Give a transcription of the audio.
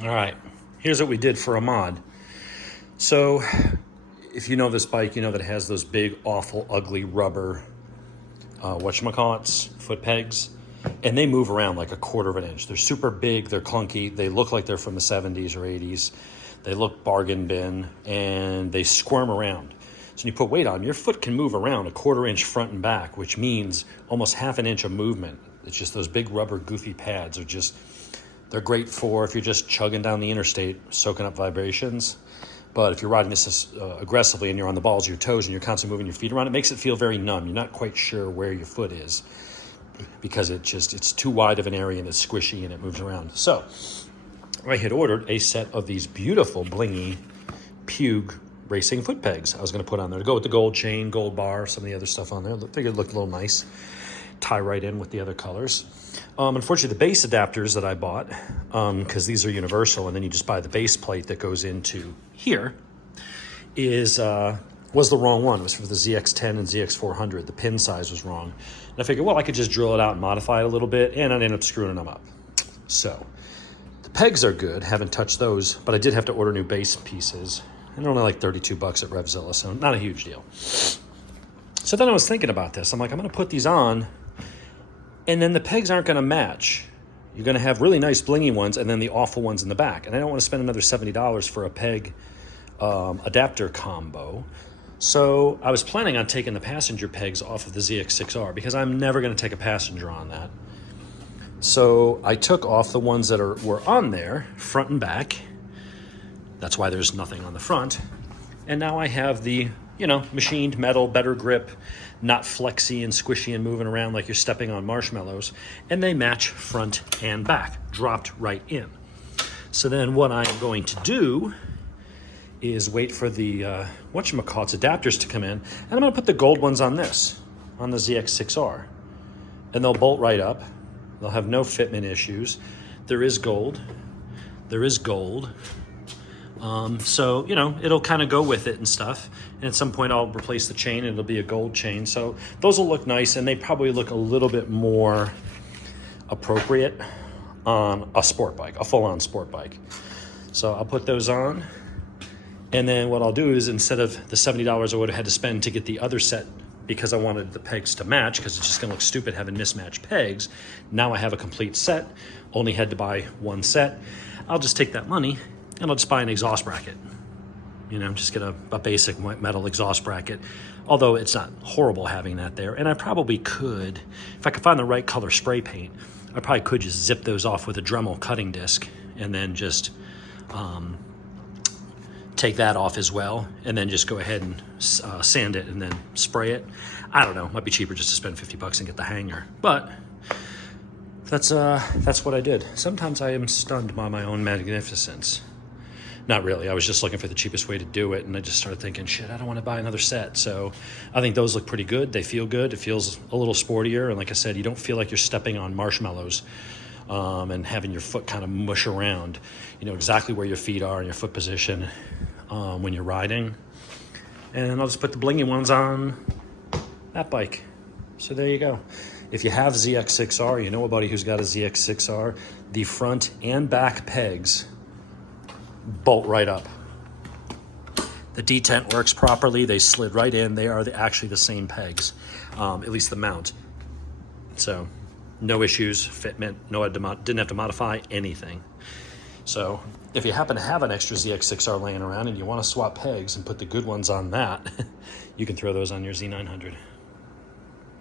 All right, here's what we did for a mod. So if you know this bike, you know that it has those big, awful, ugly rubber, whatchamacallits, foot pegs, and they move around like a quarter of an inch. They're super big, they're clunky, they look like they're from the 70s or 80s. They look bargain bin, and they squirm around. So when you put weight on, your foot can move around a quarter inch front and back, which means almost half an inch of movement. It's just those big rubber goofy pads are just, they're great for if you're just chugging down the interstate, soaking up vibrations. But if you're riding this aggressively and you're on the balls of your toes and you're constantly moving your feet around, it makes it feel very numb. You're not quite sure where your foot is because it's too wide of an area and it's squishy and it moves around. So I had ordered a set of these beautiful blingy Pugue racing foot pegs I was going to put on there to go with the gold chain, gold bar, some of the other stuff on there. I figured it looked a little nice. Tie right in with the other colors. Unfortunately, the base adapters that I bought, because these are universal, and then you just buy the base plate that goes into here, was the wrong one. It was for the ZX10 and ZX400. The pin size was wrong. And I figured, well, I could just drill it out and modify it a little bit, and I'd end up screwing them up. So the pegs are good. Haven't touched those, but I did have to order new base pieces. And they're only like $32 at Revzilla, so not a huge deal. So then I was thinking about this. I'm like, I'm going to put these on, and then the pegs aren't going to match. You're going to have really nice blingy ones and then the awful ones in the back. And I don't want to spend another $70 for a peg adapter combo. So I was planning on taking the passenger pegs off of the ZX6R because I'm never going to take a passenger on that. So I took off the ones that were on there, front and back. That's why there's nothing on the front. And now I have the, machined metal, better grip, not flexy and squishy and moving around like you're stepping on marshmallows. And they match front and back, dropped right in. So then what I'm going to do is wait for the, adapters to come in. And I'm going to put the gold ones on this, on the ZX6R. And they'll bolt right up. They'll have no fitment issues. There is gold. There is gold. So, it'll kind of go with it and stuff. And at some point I'll replace the chain and it'll be a gold chain. So those will look nice, and they probably look a little bit more appropriate on a sport bike, a full-on sport bike. So I'll put those on. And then what I'll do is, instead of the $70 I would have had to spend to get the other set because I wanted the pegs to match, because it's just going to look stupid having mismatched pegs, now I have a complete set, only had to buy one set. I'll just take that money and I'll just buy an exhaust bracket. Just get a basic metal exhaust bracket. Although it's not horrible having that there. And I probably could, if I could find the right color spray paint, I probably could just zip those off with a Dremel cutting disc and then just take that off as well. And then just go ahead and sand it and then spray it. I don't know, might be cheaper just to spend $50 and get the hanger. But that's what I did. Sometimes I am stunned by my own magnificence. Not really. I was just looking for the cheapest way to do it, and I just started thinking, shit, I don't want to buy another set. So I think those look pretty good. They feel good. It feels a little sportier, and like I said, you don't feel like you're stepping on marshmallows and having your foot kind of mush around. You know exactly where your feet are and your foot position when you're riding. And I'll just put the blingy ones on that bike. So there you go. If you have ZX6R, you know a buddy who's got a ZX6R, the front and back pegs bolt right up. The detent works properly. They slid right in. They are actually the same pegs, at least the mount. So no issues, fitment, didn't have to modify anything. So if you happen to have an extra ZX6R laying around and you want to swap pegs and put the good ones on that, you can throw those on your Z900.